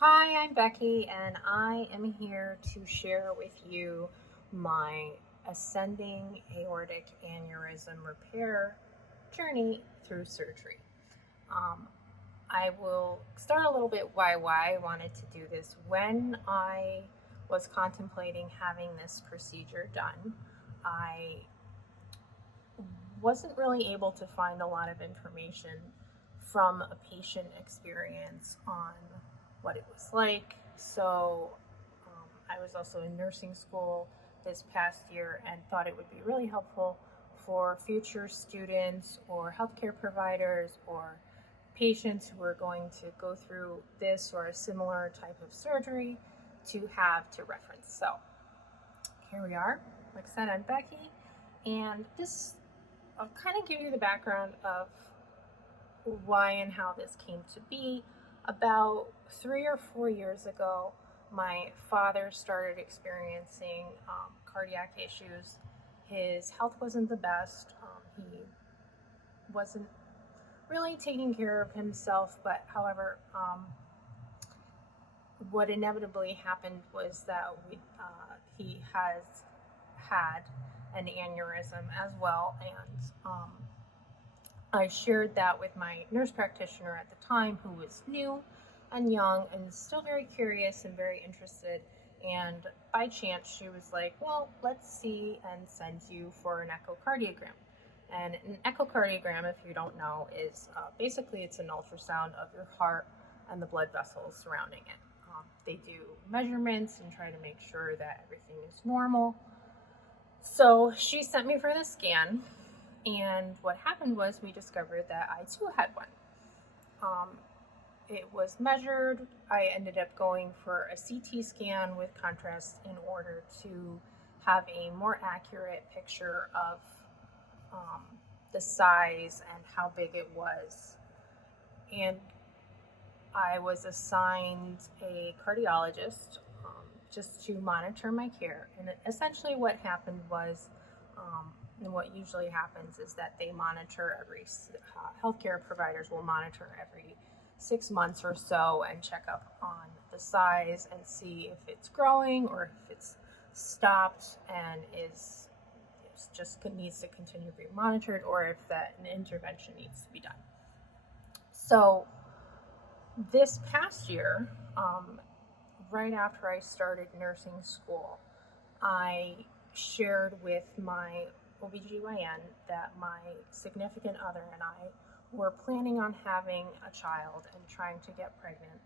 Hi, I'm Becky, and I am here to share with you my ascending aortic aneurysm repair journey through surgery. Um, I will start a little bit why I wanted to do this. When I was contemplating having this procedure done, I wasn't really able to find a lot of information from a patient experience on what it was like. So I was also in nursing school this past year and thought it would be really helpful for future students or healthcare providers or patients who are going to go through this or a similar type of surgery to have to reference. So here we are. Like I said, I'm Becky, and I'll kind of give you the background of why and how this came to be. About 3 or 4 years ago, my father started experiencing cardiac issues. His health wasn't the best. He wasn't really taking care of himself, but however, what inevitably happened was that he has had an aneurysm as well, and I shared that with my nurse practitioner at the time, who was new and young and still very curious and very interested. And by chance, she was like, well, let's see and send you for an echocardiogram. And an echocardiogram, if you don't know, is basically it's an ultrasound of your heart and the blood vessels surrounding it. They do measurements and try to make sure that everything is normal. So she sent me for the scan, and what happened was we discovered that I too had one. It was measured. I ended up going for a CT scan with contrast in order to have a more accurate picture of the size and how big it was. And I was assigned a cardiologist just to monitor my care. And essentially what happened was, and what usually happens is that they monitor healthcare providers will monitor every 6 months or so and check up on the size and see if it's growing or if it's stopped and needs to continue being monitored, or if an intervention needs to be done. So this past year, right after I started nursing school, I shared with my OBGYN that my significant other and I were planning on having a child and trying to get pregnant,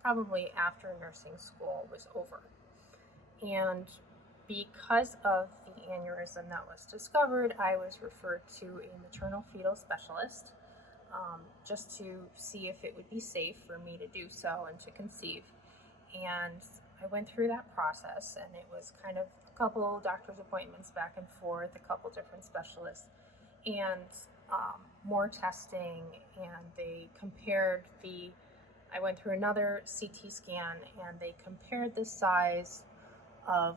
probably after nursing school was over. And because of the aneurysm that was discovered, I was referred to a maternal fetal specialist, just to see if it would be safe for me to do so and to conceive. And I went through that process, and it was kind of a couple doctor's appointments back and forth, a couple different specialists, and more testing. And they compared I went through another CT scan, and they compared the size of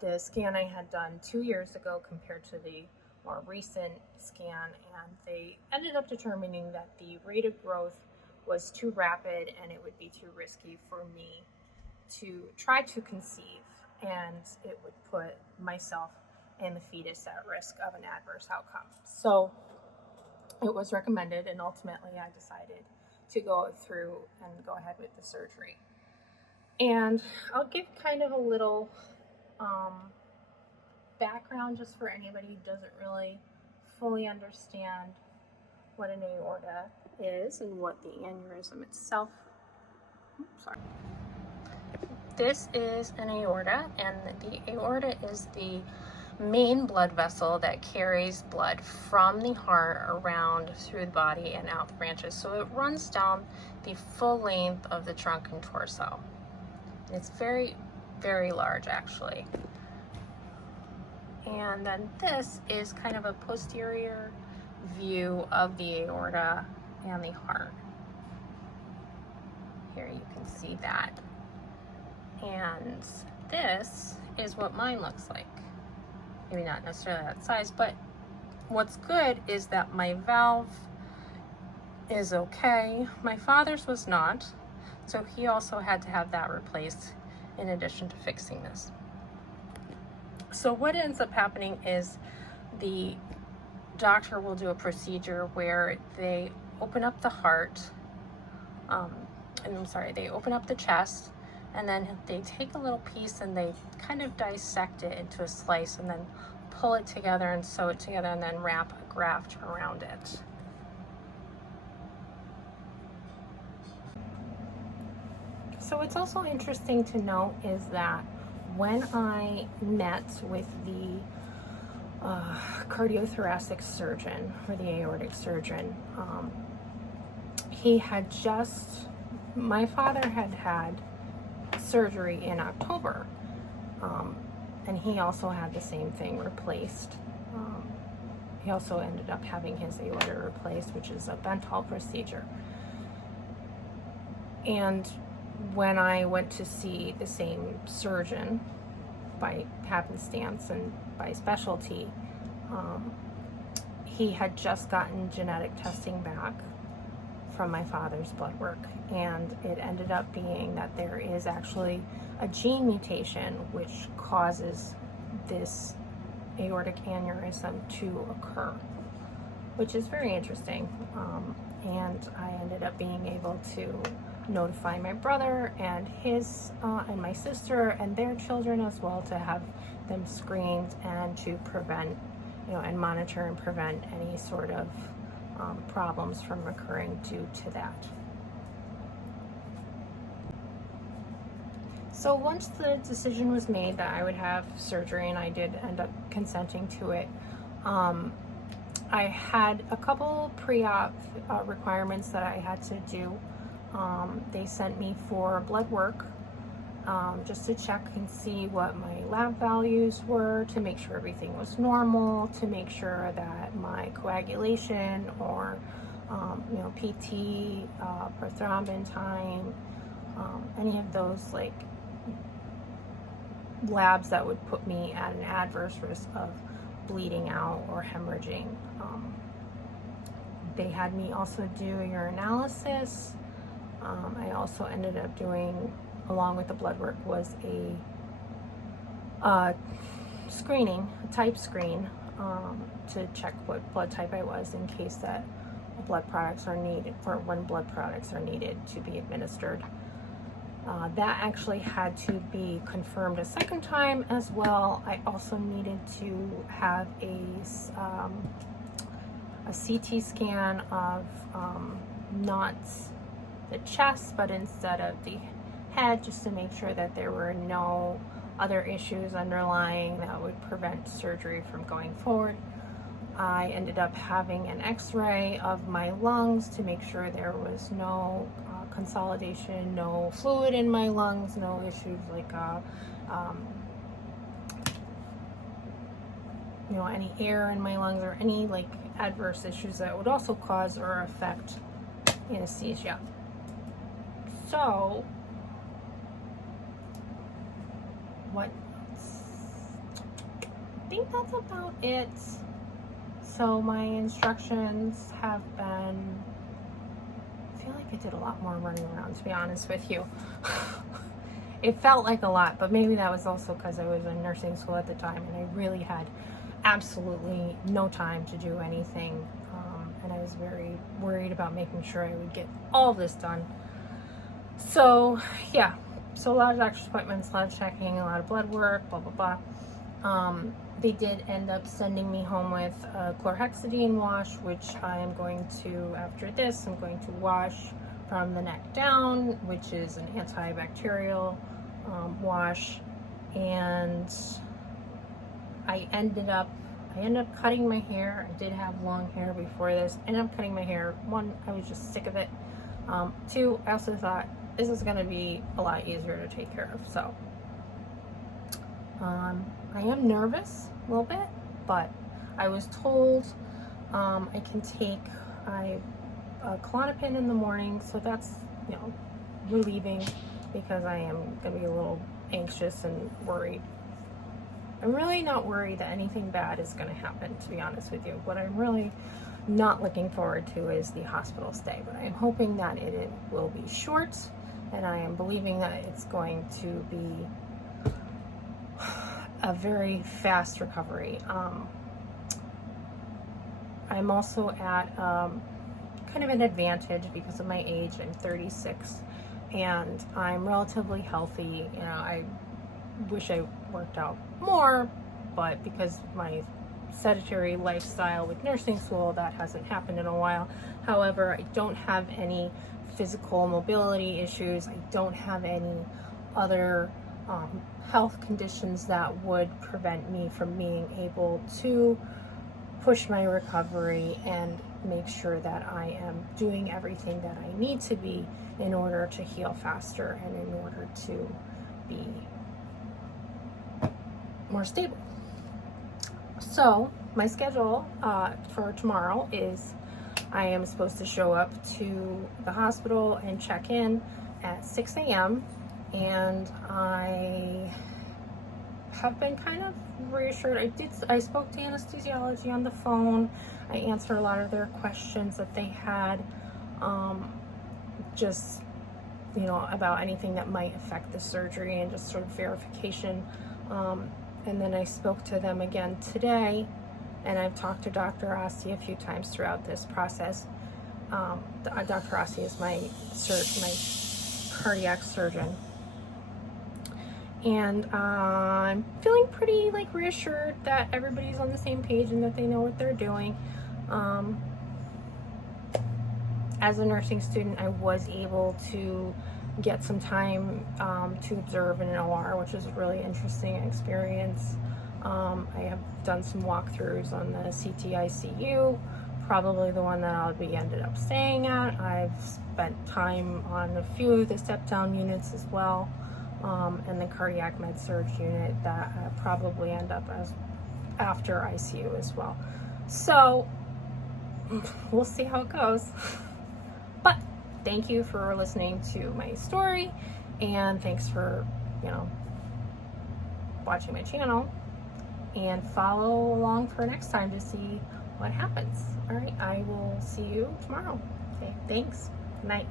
the scan I had done 2 years ago compared to the more recent scan, and they ended up determining that the rate of growth was too rapid and it would be too risky for me to try to conceive, and it would put myself and the fetus at risk of an adverse outcome. So it was recommended, and ultimately I decided to go through and go ahead with the surgery. And I'll give kind of a little background just for anybody who doesn't really fully understand what an aorta is and what the aneurysm itself. This is an aorta, and the aorta is the main blood vessel that carries blood from the heart around through the body and out the branches. So it runs down the full length of the trunk and torso. It's very, very large, actually. And then this is kind of a posterior view of the aorta and the heart. Here you can see that. And this is what mine looks like. Maybe not necessarily that size, but what's good is that my valve is okay. My father's was not, so he also had to have that replaced in addition to fixing this. So what ends up happening is the doctor will do a procedure where they open up the heart, they open up the chest, and then they take a little piece and they kind of dissect it into a slice and then pull it together and sew it together and then wrap a graft around it. So what's also interesting to note is that when I met with the cardiothoracic surgeon, or the aortic surgeon, he had my father had surgery in October, and he also had the same thing replaced. He also ended up having his aorta replaced, which is a Bentall procedure. And when I went to see the same surgeon by happenstance and by specialty, he had just gotten genetic testing back from my father's blood work, and it ended up being that there is actually a gene mutation which causes this aortic aneurysm to occur, which is very interesting. And I ended up being able to notify my brother and and my sister and their children as well, to have them screened and to prevent, and monitor and prevent any sort of problems from occurring due to that. So once the decision was made that I would have surgery, and I did end up consenting to it, I had a couple pre-op requirements that I had to do. They sent me for blood work, just to check and see what my lab values were, to make sure everything was normal, to make sure that my coagulation or PT, prothrombin time, any of those like labs that would put me at an adverse risk of bleeding out or hemorrhaging. They had me also do a urinalysis. I also ended up doing, along with the blood work, was a screening, a type screen, to check what blood type I was in case that blood products are needed, or when blood products are needed to be administered. That actually had to be confirmed a second time as well. I also needed to have a CT scan of not the chest, but instead of the head, just to make sure that there were no other issues underlying that would prevent surgery from going forward. I ended up having an x-ray of my lungs to make sure there was no consolidation, no fluid in my lungs, no issues like any air in my lungs, or any like adverse issues that would also cause or affect anesthesia. So what else? I think that's about it. So my instructions have been, I feel like I did a lot more running around, to be honest with you. It felt like a lot, but maybe that was also because I was in nursing school at the time and I really had absolutely no time to do anything. And I was very worried about making sure I would get all of this done. So yeah, so a lot of doctor's appointments, a lot of checking, a lot of blood work, blah, blah, blah. They did end up sending me home with a chlorhexidine wash, which I am going to, after this, I'm going to wash from the neck down, which is an antibacterial wash. And I ended up cutting my hair. I did have long hair before this. I ended up cutting my hair. One, I was just sick of it. Two, I also thought this is going to be a lot easier to take care of. So I am nervous a little bit, but I was told I can take a Klonopin in the morning, so that's relieving, because I am going to be a little anxious and worried. I'm really not worried that anything bad is going to happen, to be honest with you. What I'm really not looking forward to is the hospital stay, but I am hoping that it will be short, and I am believing that it's going to be a very fast recovery. I'm also at kind of an advantage because of my age. I'm 36 and I'm relatively healthy. You know, I wish I worked out more, but because of my sedentary lifestyle with nursing school, that hasn't happened in a while. However, I don't have any physical mobility issues. I don't have any other health conditions that would prevent me from being able to push my recovery and make sure that I am doing everything that I need to be in order to heal faster and in order to be more stable. So my schedule for tomorrow is I am supposed to show up to the hospital and check in at 6 a.m. and I have been kind of reassured. I spoke to anesthesiology on the phone. I answered a lot of their questions that they had, just, you know, about anything that might affect the surgery and just sort of verification. And then I spoke to them again today, and I've talked to Dr. Rossi a few times throughout this process. Dr. Rossi is my cardiac surgeon. And I'm feeling pretty reassured that everybody's on the same page and that they know what they're doing. As a nursing student, I was able to get some time to observe in an OR, which is a really interesting experience. I have done some walkthroughs on the CT-ICU, probably the one that I'll be ended up staying at. I've spent time on a few of the step-down units as well. And the cardiac med-surg unit that probably end up as after ICU as well. So we'll see how it goes. But thank you for listening to my story, and thanks for, watching my channel, and follow along for next time to see what happens. All right, I will see you tomorrow. Okay, thanks. Good night.